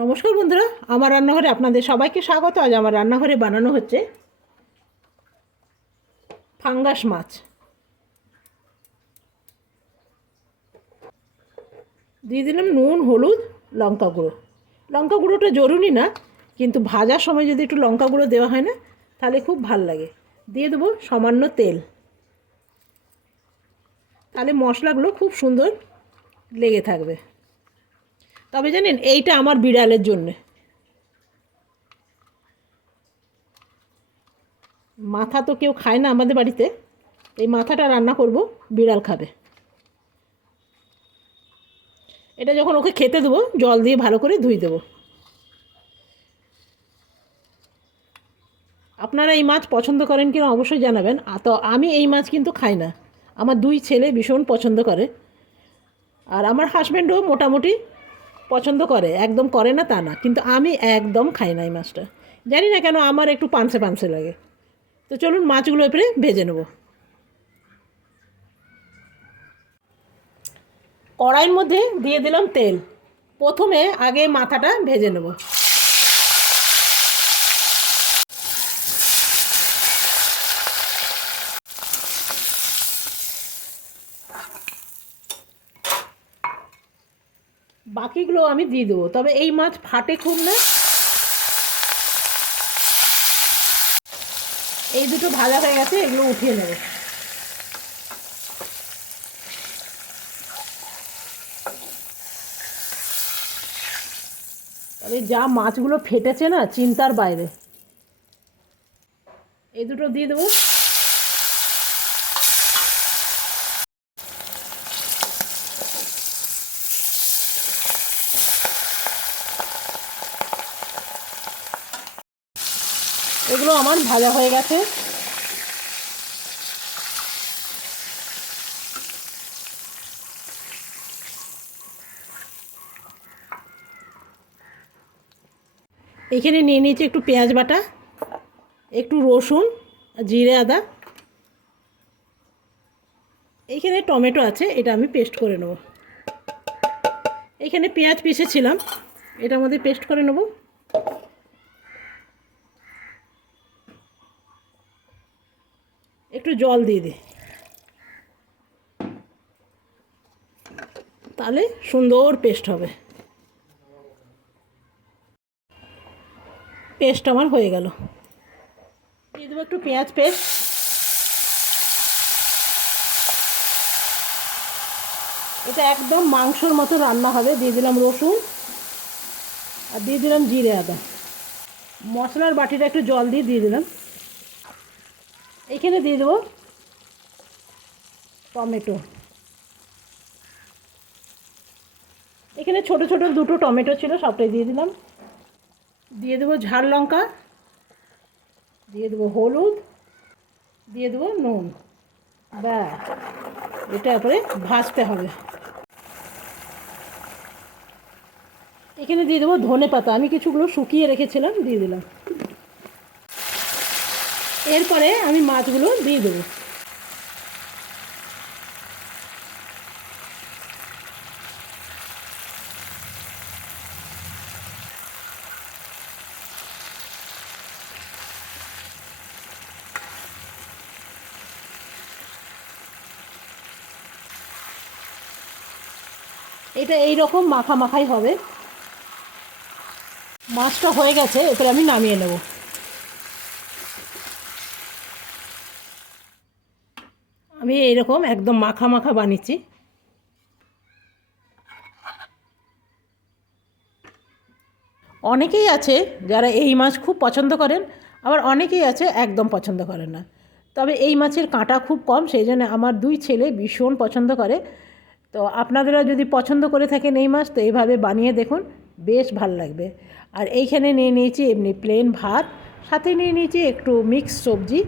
নমস্কার বন্ধুরা, আমার রান্নাঘরে আপনাদের সবাইকে স্বাগত। আজ আমার রান্নাঘরে বানানো হচ্ছে ফাঙ্গাস মাছ। দিয়ে দিলাম নুন, হলুদ, লঙ্কা গুঁড়ো। লঙ্কা গুঁড়োটা জরুরি না, কিন্তু ভাজার সময় যদি একটু লঙ্কা গুঁড়ো দেওয়া হয় না তাহলে খুব ভাল লাগে। দিয়ে দেবো সামান্য তেল, তাহলে মশলাগুলো খুব সুন্দর লেগে থাকবে। তবে জানেন, এইটা আমার বিড়ালের জন্যে। মাথা তো কেউ খায় না আমাদের বাড়িতে, এই মাথাটা রান্না করব, বিড়াল খাবে। এটা যখন ওকে খেতে দেবো জল দিয়ে ভালো করে ধুয়ে দেবো। আপনারা এই মাছ পছন্দ করেন কিনা অবশ্যই জানাবেন। তো আমি এই মাছ কিন্তু খাই না, আমার দুই ছেলে ভীষণ পছন্দ করে, আর আমার হাজব্যান্ডও মোটামুটি পছন্দ করে, একদম করে না তা না, কিন্তু আমি একদম খাই না এই মাছটা। জানি না কেন আমার একটু পানসে পানসে লাগে। তো চলুন মাছগুলো এবারে ভেজে নেব। কড়াইয়ের মধ্যে দিয়ে দিলাম তেল। প্রথমে আগে মাথাটা ভেজে নেব। বাকিগুলো আমি দিয়ে দেবো, তবে এই মাছ ফাটে খুব না। এই দুটো ভাজা হয়ে গেছে, এগুলো উঠিয়ে নেব। তবে যা মাছগুলো ফেটেছে না, চিন্তার বাইরে। এই দুটো দিয়ে দেবো। এগুলো আমার ভাজা হয়ে গেছে। এখানে নিয়ে নিয়েছি একটু পেঁয়াজ বাটা, একটু রসুন, জিরে, আদা। এইখানে টমেটো আছে, এটা আমি পেস্ট করে নেব। এইখানে পেঁয়াজ পিষেছিলাম, এটার মধ্যে পেস্ট করে নেব। একটু জল দিয়ে দিই, তাহলে সুন্দর পেস্ট হবে। পেস্ট আমার হয়ে গেল। দিয়ে দেবো একটু পেঁয়াজ পেস্ট। এটা একদম মাংসর মতো রান্না হবে। দিয়ে দিলাম রসুন, আর দিয়ে দিলাম জিরে, আদা। মশলার বাটিটা একটু জল দিয়ে দিলাম। এইখানে দিয়ে দেবো টমেটো। এখানে ছোট ছোট দুটো টমেটো ছিল, সবটাই দিয়ে দিলাম। দিয়ে দেবো ঝাল লঙ্কা, দিয়ে দেবো হলুদ, দিয়ে দেবো নুন। ব্যাস, এটা এরপরে ভাজতে হবে। এখানে দিয়ে দেবো ধনে পাতা, আমি কিছুগুলো শুকিয়ে রেখেছিলাম, দিয়ে দিলাম। এরপরে আমি মাছগুলো দিয়ে দেবো। এটা এই রকম মাখা মাখাই হবে। মাছটা হয়ে গেছে, এরপরে আমি নামিয়ে নেব। আমি এইরকম একদম মাখা মাখা বানিয়েছি। অনেকেই আছে যারা এই মাছ খুব পছন্দ করেন, আবার অনেকেই আছে একদম পছন্দ করেন না। তবে এই মাছের কাঁটা খুব কম, সেই জন্য আমার দুই ছেলে ভীষণ পছন্দ করে। তো আপনারা যদি পছন্দ করে থাকেন এই মাছ, তো এইভাবে বানিয়ে দেখুন, বেশ ভাল লাগবে। আর এইখানে নিয়ে নিয়েছি এমনি প্লেন ভাত, সাথে নিয়ে নিয়েছি একটু মিক্স সবজি,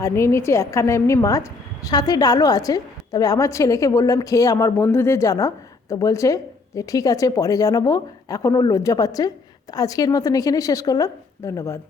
আর নিয়ে নিয়েছি একখানা এমনি মাছ, সাথে ডালও আছে। তবে আমার ছেলেকে বললাম খেয়ে আমার বন্ধুদের জানাও, তো বলছে যে ঠিক আছে পরে জানাবো, এখনও লজ্জা পাচ্ছে। তো আজকের মতন এখানেই শেষ করলাম। ধন্যবাদ।